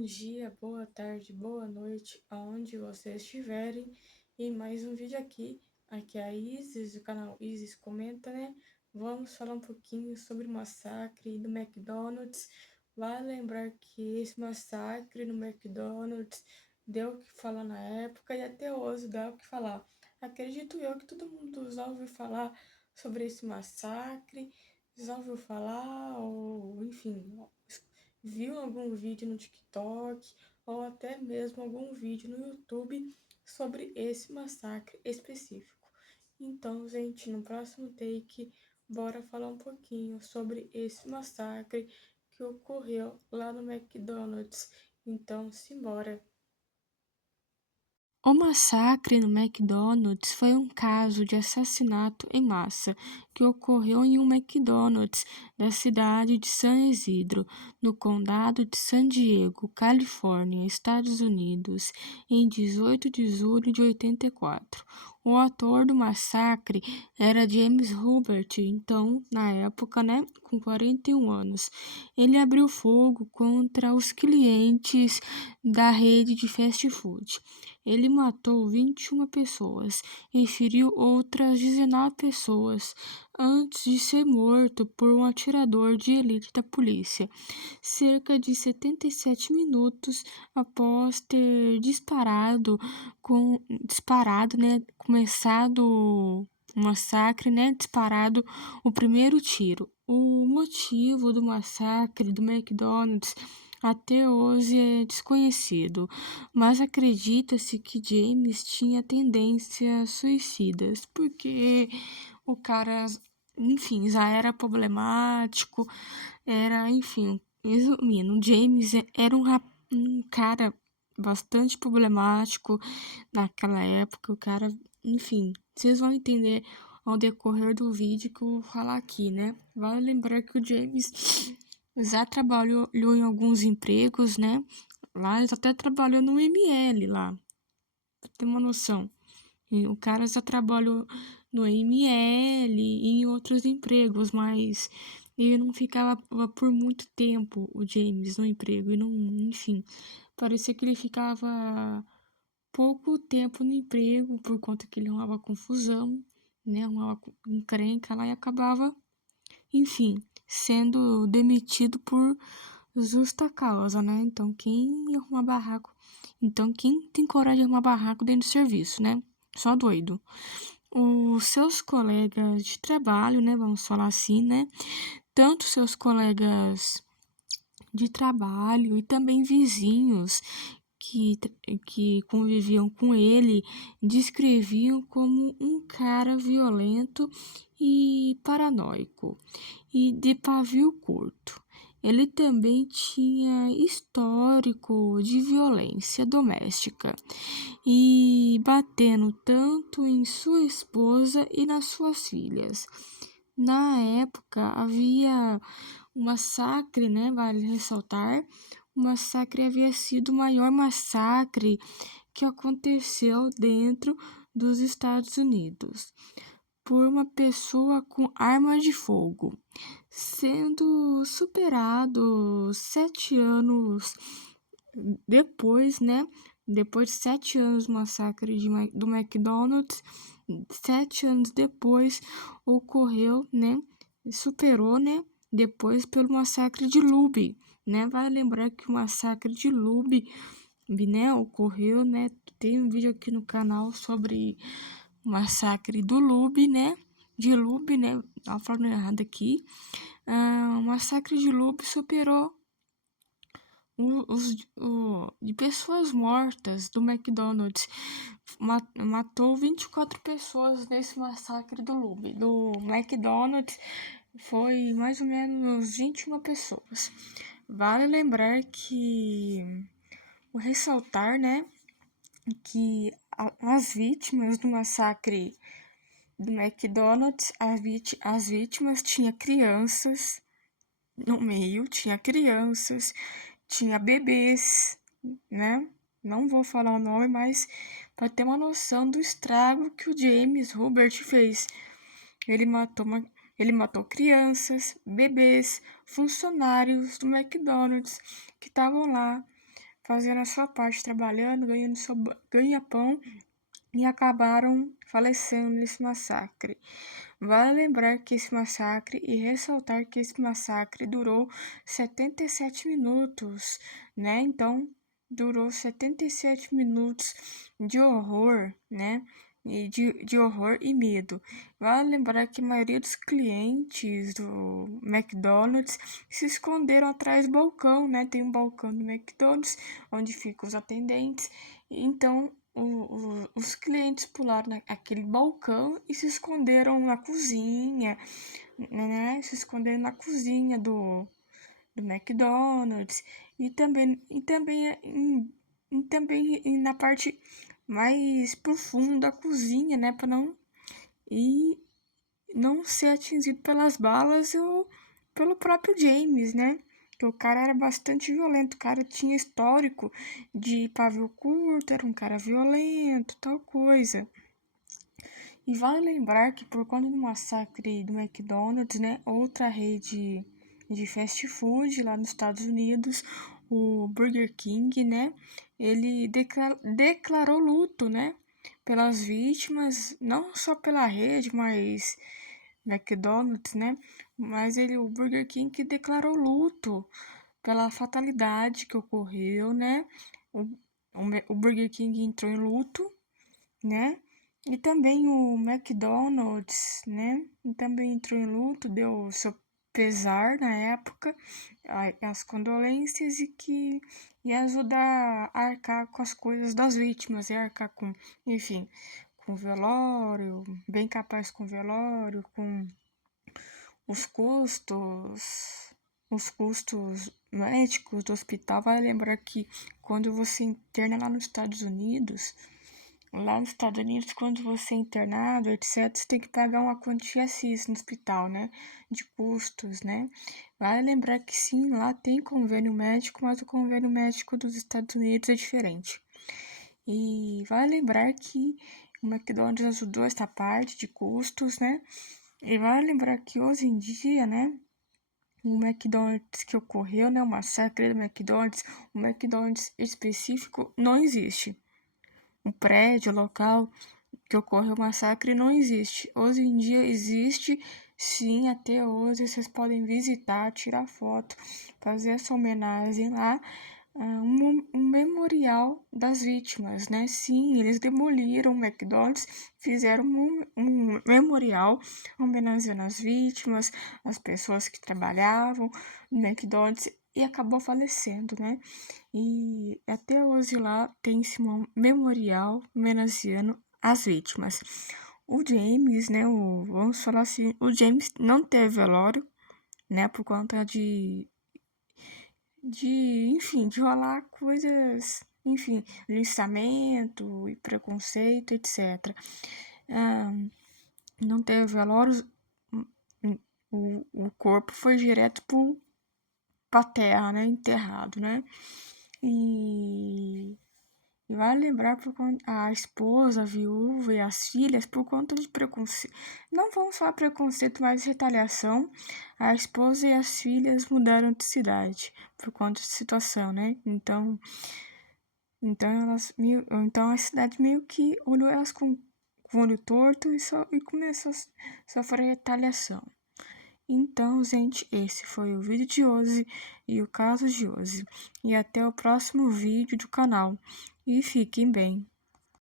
Bom dia, boa tarde, boa noite, aonde vocês estiverem. E mais um vídeo aqui. Aqui é a Isis, do canal Isis Comenta, né? Vamos falar um pouquinho sobre o massacre do McDonald's. Vale lembrar que esse massacre no McDonald's deu o que falar na época e até hoje dá o que falar. Acredito eu que todo mundo já ouviu falar sobre esse massacre, já ouviu falar, ou enfim, viu algum vídeo no TikTok ou até mesmo algum vídeo no YouTube sobre esse massacre específico. Então, gente, no próximo take, bora falar um pouquinho sobre esse massacre que ocorreu lá no McDonald's. Então, simbora! O massacre no McDonald's foi um caso de assassinato em massa que ocorreu em um McDonald's da cidade de San Isidro, no condado de San Diego, Califórnia, Estados Unidos, em 18 de julho de 84. O autor do massacre era James Hubert, então, na época, com 41 anos. Ele abriu fogo contra os clientes da rede de fast food. Ele matou 21 pessoas e feriu outras 19 pessoas antes de ser morto por um atirador de elite da polícia, cerca de 77 minutos após ter começado o massacre, disparado o primeiro tiro. O motivo do massacre do McDonald's até hoje é desconhecido, mas acredita-se que James tinha tendências suicidas, porque o cara, enfim, já era problemático, resumindo, James era um cara bastante problemático naquela época, o cara, enfim, vocês vão entender ao decorrer do vídeo que eu vou falar aqui, né? Vale lembrar que o James já trabalhou em alguns empregos, né? Lá ele até trabalhou no ML lá, pra ter uma noção. E o cara já trabalhou no ML e em outros empregos, mas ele não ficava por muito tempo, o James, no emprego. E não, enfim, parecia que ele ficava pouco tempo no emprego por conta que ele arrumava confusão, né? Arrumava encrenca lá e acabava, enfim, sendo demitido por justa causa, né? Então quem tem coragem de arrumar barraco dentro do serviço, né? Só doido. Os seus colegas de trabalho, né? Vamos falar assim, né? Tanto seus colegas de trabalho e também vizinhos que, que conviviam com ele descreviam como um cara violento e paranoico e de pavio curto. Ele também tinha histórico de violência doméstica e batendo tanto em sua esposa e nas suas filhas. Na época havia um massacre, né? Vale ressaltar, o massacre havia sido o maior massacre que aconteceu dentro dos Estados Unidos por uma pessoa com arma de fogo, sendo superado 7 anos depois, né? Depois de 7 anos do massacre do McDonald's, 7 anos depois ocorreu, né? Superou, né? Depois pelo massacre de Luby, né? Vale lembrar que o massacre de Luby, né, ocorreu, né? Tem um vídeo aqui no canal sobre o massacre do Luby, né? De Luby, né? Tava falando errado aqui. O massacre de Luby superou de pessoas mortas do McDonald's. Matou 24 pessoas nesse massacre do Luby. Do McDonald's foi mais ou menos 21 pessoas. Vale lembrar que ressaltar, né, que as vítimas do massacre do McDonald's, as vítimas tinha crianças no meio, tinha bebês, né? Não vou falar o nome, mas para ter uma noção do estrago que o James Hubert fez. Ele matou crianças, bebês, funcionários do McDonald's que estavam lá fazendo a sua parte, trabalhando, ganhando seu ganha-pão e acabaram falecendo nesse massacre. Vale lembrar que esse massacre e ressaltar que esse massacre durou 77 minutos, né? Então, durou 77 minutos de horror, né? E de horror e medo. Vale lembrar que a maioria dos clientes do McDonald's se esconderam atrás do balcão, né? Tem um balcão do McDonald's onde ficam os atendentes. Então, os clientes pularam naquele balcão e se esconderam na cozinha, né? Se esconderam na cozinha do McDonald's e também na parte mais profunda da cozinha, né? Para não ser atingido pelas balas ou pelo próprio James, né? Que o cara era bastante violento, o cara tinha histórico de pavio curto, era um cara violento, tal coisa. E vale lembrar que por conta do massacre do McDonald's, né, outra rede de fast food lá nos Estados Unidos, o Burger King, né, ele declarou luto, né, pelas vítimas, não só pela rede, mas McDonald's, né, mas o Burger King declarou luto pela fatalidade que ocorreu, né, o Burger King entrou em luto, né? E também o McDonald's, né? Também entrou em luto, deu seu pesar na época, as condolências e ajuda a arcar com as coisas das vítimas, e arcar com, enfim, com velório, bem capaz com velório, com os custos médicos do hospital. Vai lembrar que quando você interna lá nos Estados Unidos, quando você é internado, etc., você tem que pagar uma quantia X no hospital, né? De custos, né? Vale lembrar que sim, lá tem convênio médico, mas o convênio médico dos Estados Unidos é diferente. E vale lembrar que o McDonald's ajudou essa parte de custos, né? E vale lembrar que hoje em dia, né? O McDonald's que ocorreu, né? O massacre do McDonald's, o McDonald's específico não existe. O prédio, o local que ocorreu o massacre não existe. Hoje em dia existe, sim, até hoje vocês podem visitar, tirar foto, fazer essa homenagem lá, um memorial das vítimas, né? Sim, eles demoliram o McDonald's, fizeram um memorial homenageando as vítimas, as pessoas que trabalhavam no McDonald's e acabou falecendo, né? E até hoje lá tem-se um memorial homenageando as vítimas. O James, né, vamos falar assim, o James não teve velório, né, por conta enfim, de rolar coisas, enfim, linchamento e preconceito, etc. Não teve velório, o corpo foi direto pra terra, né, enterrado, né, e vale lembrar a esposa, a viúva e as filhas, por conta de preconceito. Não vamos falar preconceito, mas retaliação. A esposa e as filhas mudaram de cidade por conta de situação, né? Então a cidade meio que olhou elas com o olho torto e começou a sofrer retaliação. Então, gente, esse foi o vídeo de hoje e o caso de hoje. E até o próximo vídeo do canal. E fiquem bem.